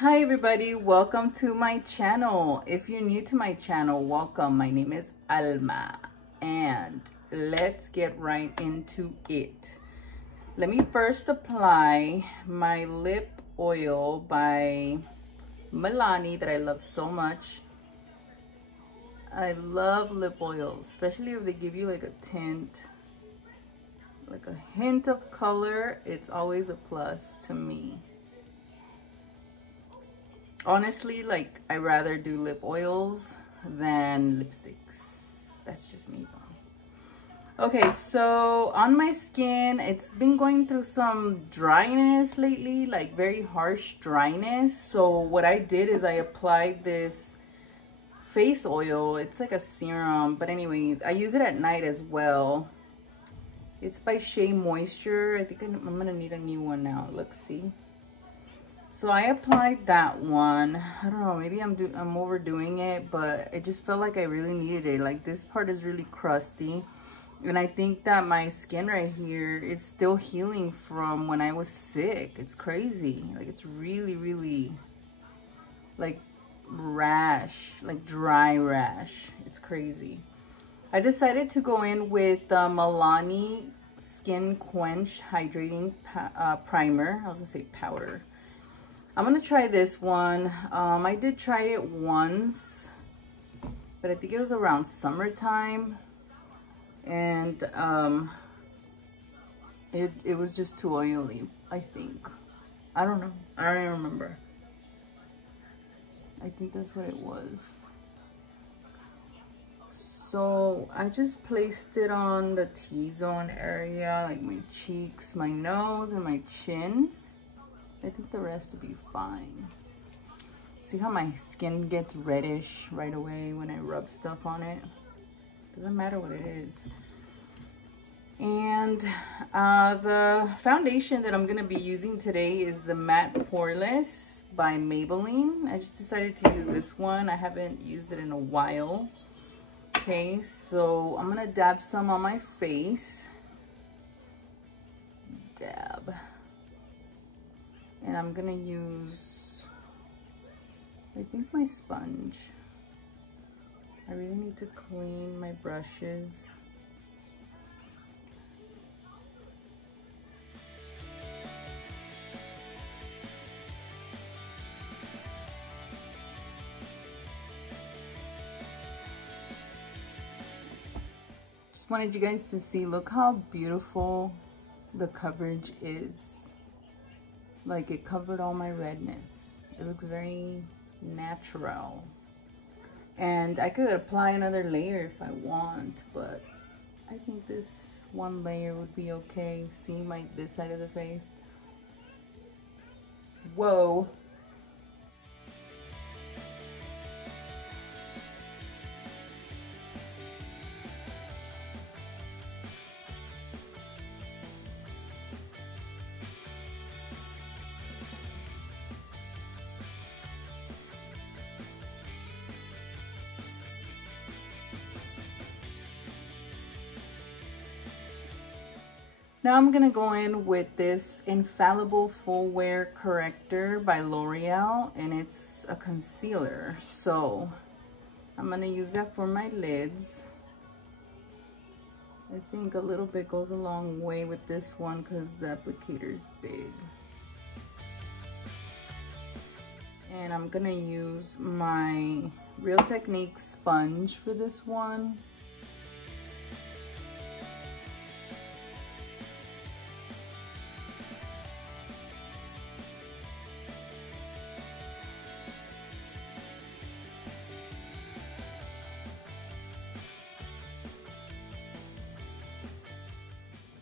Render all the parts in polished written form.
Hi everybody, welcome to my channel. If you're new to my channel, welcome. My name is Alma and let's get right into it. Let me first apply my lip oil by Milani that I love so much. I love lip oils, especially if they give you like a tint, like a hint of color. It's always a plus to me. Honestly, like, I rather do lip oils than lipsticks. That's just me. Okay, so on my skin, it's been going through some dryness lately, like very harsh dryness. So what I did is I applied this face oil. It's like a serum, but anyways, I use it at night as well. It's by Shea Moisture. I think I'm gonna need a new one now. Let's see. So I applied that one. I don't know, maybe I'm overdoing it, but it just felt like I really needed it. Like, this part is really crusty, and I think that my skin right here is still healing from when I was sick. It's crazy. Like, it's really like rash, like dry rash. It's crazy. I decided to go in with Milani Skin Quench Hydrating Primer. I was gonna say powder. I'm gonna try this one. I did try it once, but I think it was around summertime, and it was just too oily, I think. I don't know. I don't even remember. I think that's what it was. So I just placed it on the T-zone area, like my cheeks, my nose, and my chin. I think the rest will be fine. See how my skin gets reddish right away when I rub stuff on it? Doesn't matter what it is. And the foundation that I'm gonna be using today is the Matte Poreless by Maybelline. I just decided to use this one. I haven't used it in a while. Okay, so I'm gonna dab some on my face. Dab. And I'm gonna use, I think, my sponge. I really need to clean my brushes. Just wanted you guys to see, look how beautiful the coverage is. Like, it covered all my redness. It looks very natural. And I could apply another layer if I want, but I think this one layer would be okay. See this side of the face? Whoa. Now I'm gonna go in with this Infallible Full Wear Corrector by L'Oreal, and it's a concealer. So I'm gonna use that for my lids. I think a little bit goes a long way with this one because the applicator is big. And I'm gonna use my Real Technique sponge for this one.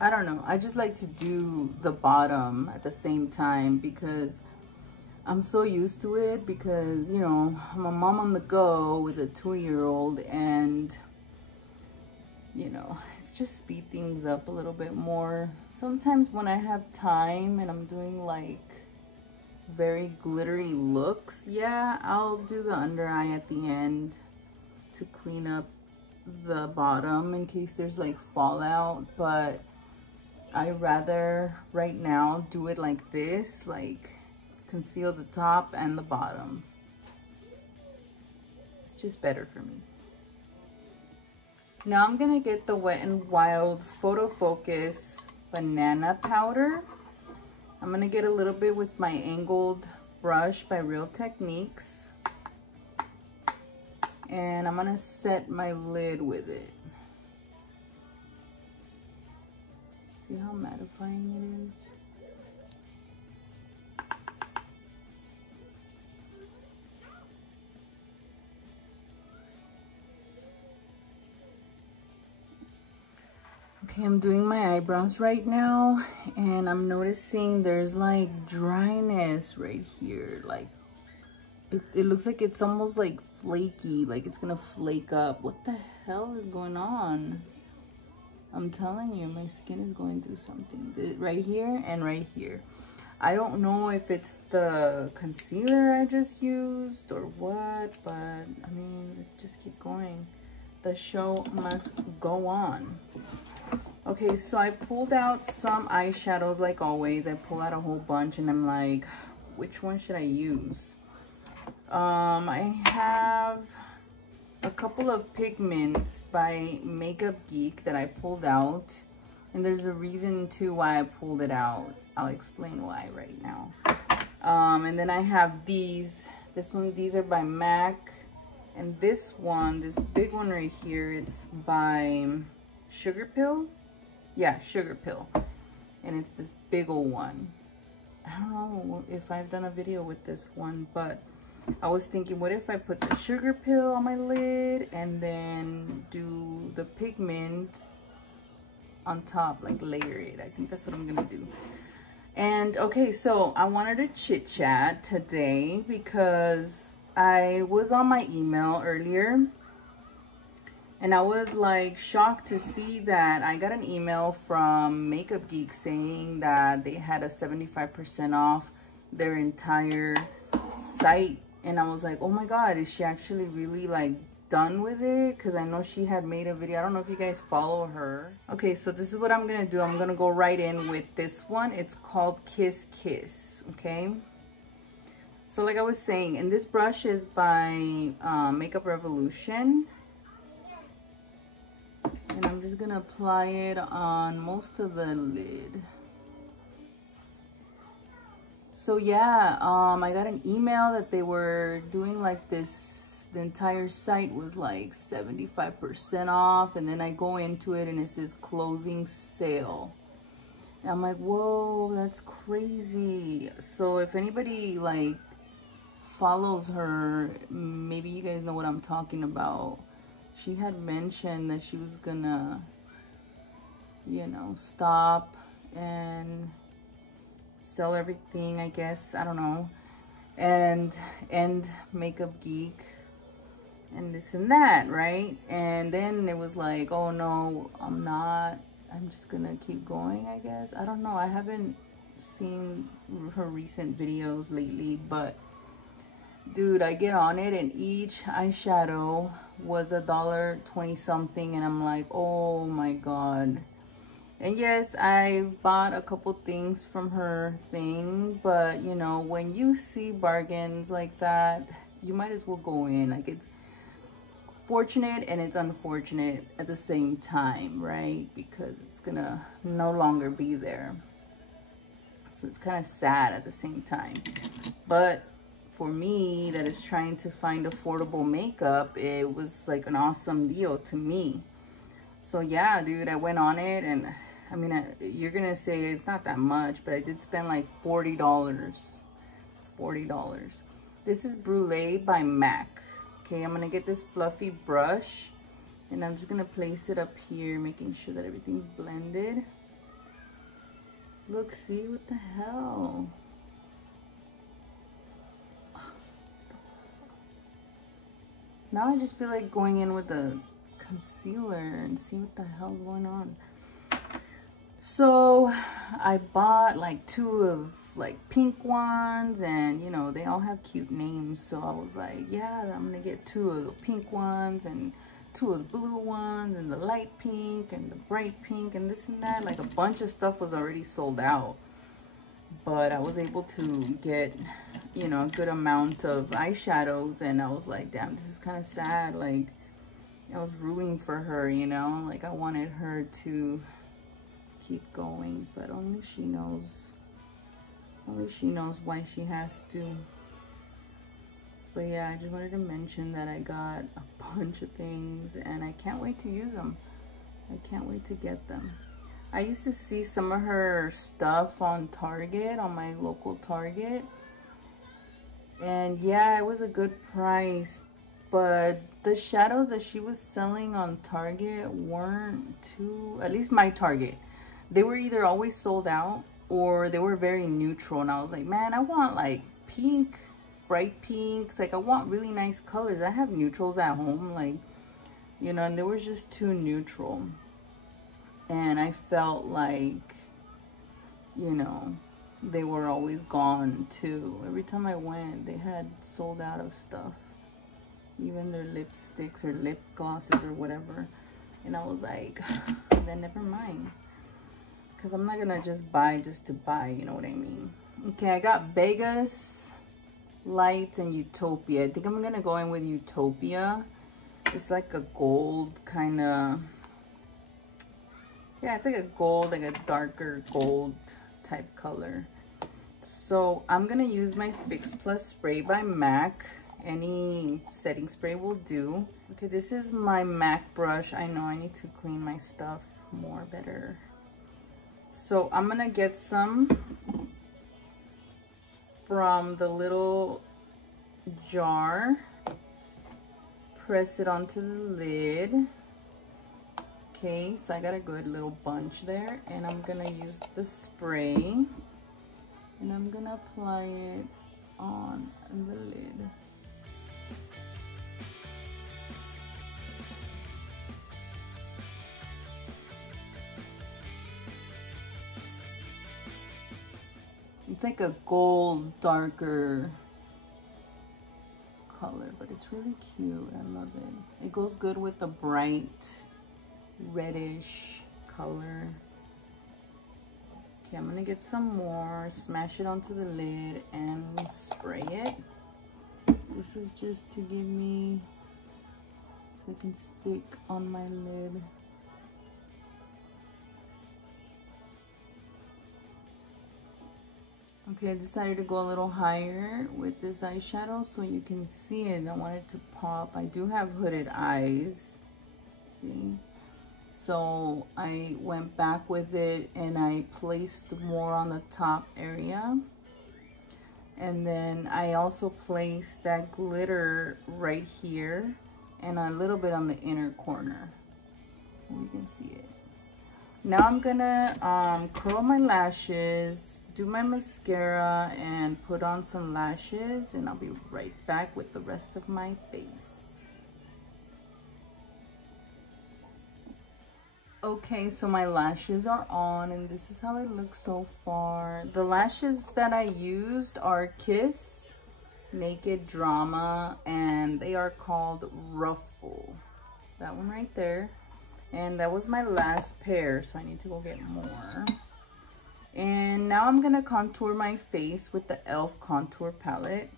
I don't know, I just like to do the bottom at the same time because I'm so used to it, because, you know, I'm a mom on the go with a 2-year-old, and, you know, it's just speed things up a little bit more. Sometimes when I have time and I'm doing like very glittery looks, yeah, I'll do the under eye at the end to clean up the bottom in case there's like fallout, but I rather right now do it like this, like, conceal the top and the bottom. It's just better for me. Now I'm gonna get the Wet n Wild Photo Focus banana powder. I'm gonna get a little bit with my angled brush by Real Techniques, and I'm gonna set my lid with it. See how mattifying it is? Okay, I'm doing my eyebrows right now, and I'm noticing there's like dryness right here. Like it looks like it's almost like flaky, like it's gonna flake up. What the hell is going on? I'm telling you, my skin is going through something. Right here and right here. I don't know if it's the concealer I just used or what, but I mean, let's just keep going. The show must go on. Okay, so I pulled out some eyeshadows like always. I pull out a whole bunch and I'm like, which one should I use? I have a couple of pigments by Makeup Geek that I pulled out. And there's a reason too why I pulled it out. I'll explain why right now. And then I have these. These are by MAC. And this one, this big one right here, it's by Sugar Pill. Yeah, Sugar Pill. And it's this big old one. I don't know if I've done a video with this one, but I was thinking, what if I put the Sugar Pill on my lid and then do the pigment on top, like layer it. I think that's what I'm gonna do. And okay, so I wanted to chit chat today because I was on my email earlier and I was like shocked to see that I got an email from Makeup Geek saying that they had a 75% off their entire site. And I was like, oh my God, is she actually really like done with it? Because I know she had made a video. I don't know if you guys follow her. Okay, so this is what I'm gonna do. I'm gonna go right in with this one. It's called Kiss Kiss, okay? So like I was saying, and this brush is by Makeup Revolution. And I'm just gonna apply it on most of the lid. So yeah, I got an email that they were doing like this, the entire site was like 75% off, and then I go into it and it says closing sale. And I'm like, whoa, that's crazy. So if anybody like follows her, maybe you guys know what I'm talking about. She had mentioned that she was gonna, you know, stop and sell everything, I guess, I don't know, and Makeup Geek and this and that, right? And then it was like, oh no, I'm not, I'm just gonna keep going, I guess. I don't know, I haven't seen her recent videos lately, but dude, I get on it and each eyeshadow was $1.20 something, and I'm like, oh my God. And yes, I've bought a couple things from her thing, but you know, when you see bargains like that, you might as well go in. Like, it's fortunate and it's unfortunate at the same time, right? Because it's gonna no longer be there. So it's kind of sad at the same time. But for me, that is trying to find affordable makeup, it was like an awesome deal to me. So yeah, dude, I went on it, and I mean, you're gonna say it's not that much, but I did spend like $40. $40. This is Brulee by MAC. Okay, I'm gonna get this fluffy brush, and I'm just gonna place it up here, making sure that everything's blended. Look, see, what the hell? Now I just feel like going in with a concealer and see what the hell's going on. So I bought like 2 of like pink ones, and you know, they all have cute names. So I was like, yeah, I'm gonna get 2 of the pink ones and 2 of the blue ones and the light pink and the bright pink and this and that. Like a bunch of stuff was already sold out. but I was able to get, you know, a good amount of eyeshadows, and I was like, damn, this is kind of sad. Like, I was rooting for her, you know, like I wanted her to keep going, but only she knows why she has to. But yeah, I just wanted to mention that I got a bunch of things and I can't wait to use them. I can't wait to get them. I used to see some of her stuff on Target, on my local Target. And yeah, it was a good price, but the shadows that she was selling on Target weren't too, at least my Target, they were either always sold out or they were very neutral. And I was like, man, I want like pink, bright pinks. Like I want really nice colors. I have neutrals at home, like, you know, and they were just too neutral. And I felt like, you know, they were always gone too. Every time I went, they had sold out of stuff. Even their lipsticks or lip glosses or whatever. And I was like, then never mind. Because I'm not going to just buy just to buy, you know what I mean? Okay, I got Vegas, Lights, and Utopia. I think I'm going to go in with Utopia. It's like a gold kind of... Yeah, it's like a gold, like a darker gold type color. So I'm going to use my Fix Plus spray by MAC. Any setting spray will do. Okay, this is my MAC brush. I know I need to clean my stuff more better. So I'm gonna get some from the little jar, press it onto the lid. Okay, so I got a good little bunch there, and I'm gonna use the spray and I'm gonna apply it on the lid. It's like a gold, darker color, but it's really cute. I love it. It goes good with the bright reddish color. Okay, I'm gonna get some more, smash it onto the lid and spray it. This is just to give me, so it can stick on my lid. Okay, I decided to go a little higher with this eyeshadow so you can see it. I want it to pop. I do have hooded eyes, see? So I went back with it and I placed more on the top area. And then I also placed that glitter right here and a little bit on the inner corner. You can see it. Now I'm gonna curl my lashes, do my mascara, and put on some lashes, and I'll be right back with the rest of my face. Okay, so my lashes are on, and this is how it looks so far. The lashes that I used are Kiss, Naked Drama, and they are called Ruffle. That one right there. And that was my last pair, so I need to go get more. And now I'm gonna contour my face with the e.l.f. contour palette.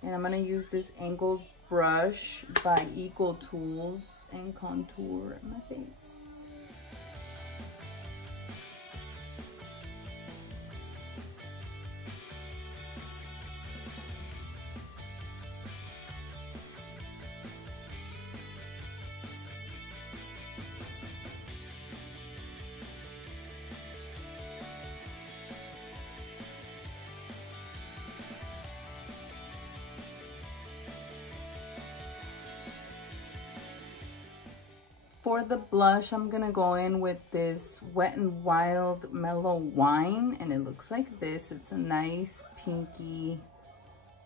And I'm gonna use this angled brush by Equal Tools and contour my face. For the blush, I'm gonna go in with this Wet n Wild Mellow Wine, and it looks like this. It's a nice pinky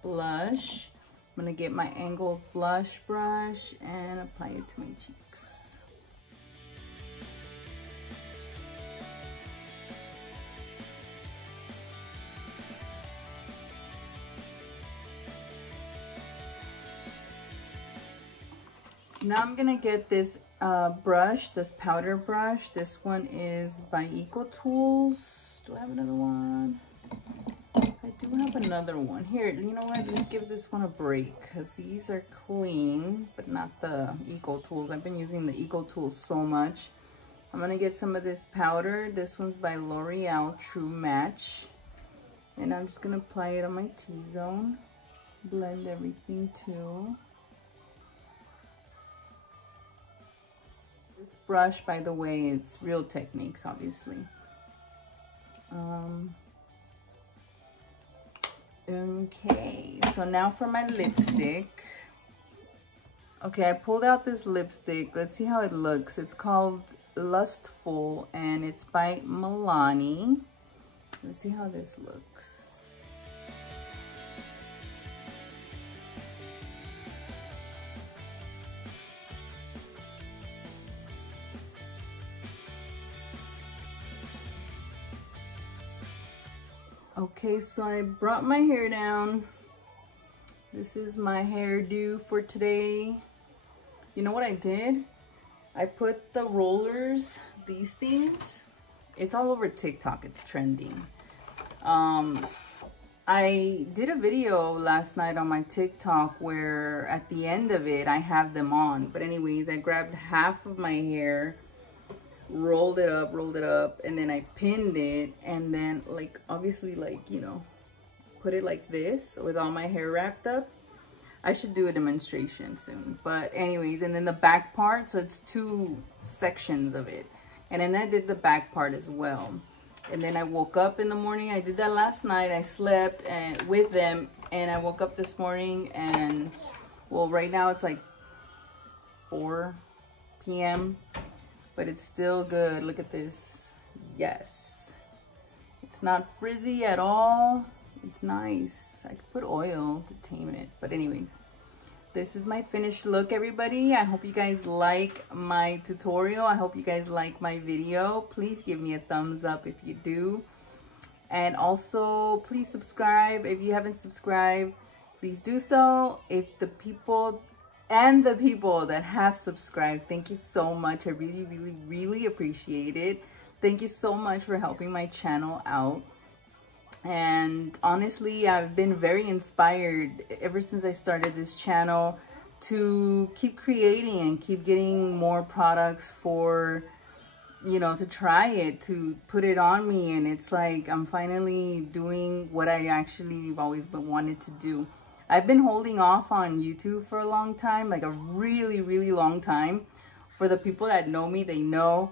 blush. I'm gonna get my angled blush brush and apply it to my cheeks. Now I'm gonna get this brush, this powder brush. This one is by Equal Tools. Do I have another one? I do have another one. Here, you know what? Let's give this one a break because these are clean, but not the Eco Tools. I've been using the Eco Tools so much. I'm going to get some of this powder. This one's by L'Oreal True Match. And I'm just going to apply it on my T-zone. Blend everything too. This brush, by the way, it's Real Techniques, obviously. Okay, so now for my lipstick. Okay, I pulled out this lipstick. Let's see how it looks. It's called Lustful, and it's by Milani. Let's see how this looks. Okay, so I brought my hair down. This is my hairdo for today. You know what I did? I put the rollers, these things. It's all over TikTok, it's trending. I did a video last night on my TikTok where at the end of it, I have them on. But anyways, I grabbed half of my hair, rolled it up, and then I pinned it, and then like obviously like, you know, put it like this with all my hair wrapped up. I should do a demonstration soon, but anyways, and then the back part, so it's two sections of it, and then I did the back part as well. And then I woke up in the morning. I did that last night. I slept and with them, and I woke up this morning, and well, right now it's like 4 p.m. but it's still good. Look at this. Yes, it's not frizzy at all. It's nice. I could put oil to tame it, but anyways, this is my finished look, everybody. I hope you guys like my tutorial. I hope you guys like my video. Please give me a thumbs up if you do, and also please subscribe if you haven't subscribed. Please do so. If the people that have subscribed, thank you so much. I really appreciate it. Thank you so much for helping my channel out. And honestly, I've been very inspired ever since I started this channel to keep creating and keep getting more products for, you know, to try it, to put it on me. And it's like I'm finally doing what I actually always wanted to do. I've been holding off on YouTube for a long time, like a really long time. For the people that know me, they know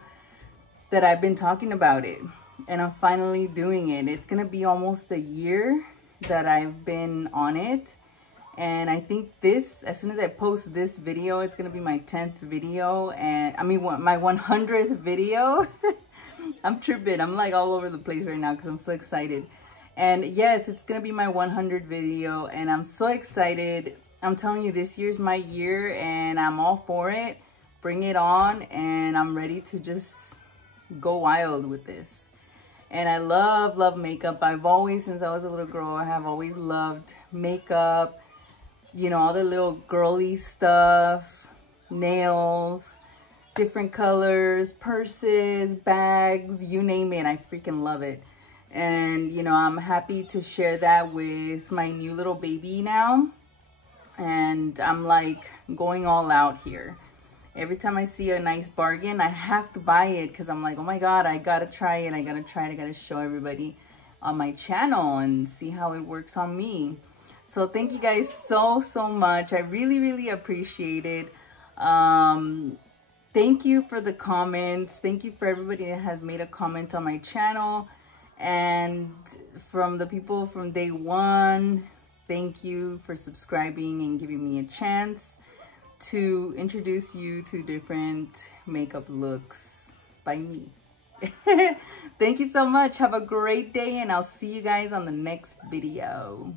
that I've been talking about it, and I'm finally doing it. It's gonna be almost a year that I've been on it, and I think this, as soon as I post this video, it's gonna be my 10th video, and I mean my 100th video. I'm tripping. I'm like all over the place right now because I'm so excited. And yes, it's gonna be my 100th video, and I'm so excited. I'm telling you, this year's my year, and I'm all for it. Bring it on, and I'm ready to just go wild with this. And I love makeup. I've always, since I was a little girl, I have always loved makeup. You know, all the little girly stuff, nails, different colors, purses, bags, you name it. I freaking love it. And, you know, I'm happy to share that with my new little baby now. And I'm like going all out here. Every time I see a nice bargain, I have to buy it because I'm like, oh my God, I gotta try it. I gotta show everybody on my channel and see how it works on me. So thank you guys so much. I really appreciate it. Thank you for the comments. Thank you for everybody that has made a comment on my channel. And from the people from day one, thank you for subscribing and giving me a chance to introduce you to different makeup looks by me. Thank you so much. Have a great day, and I'll see you guys on the next video.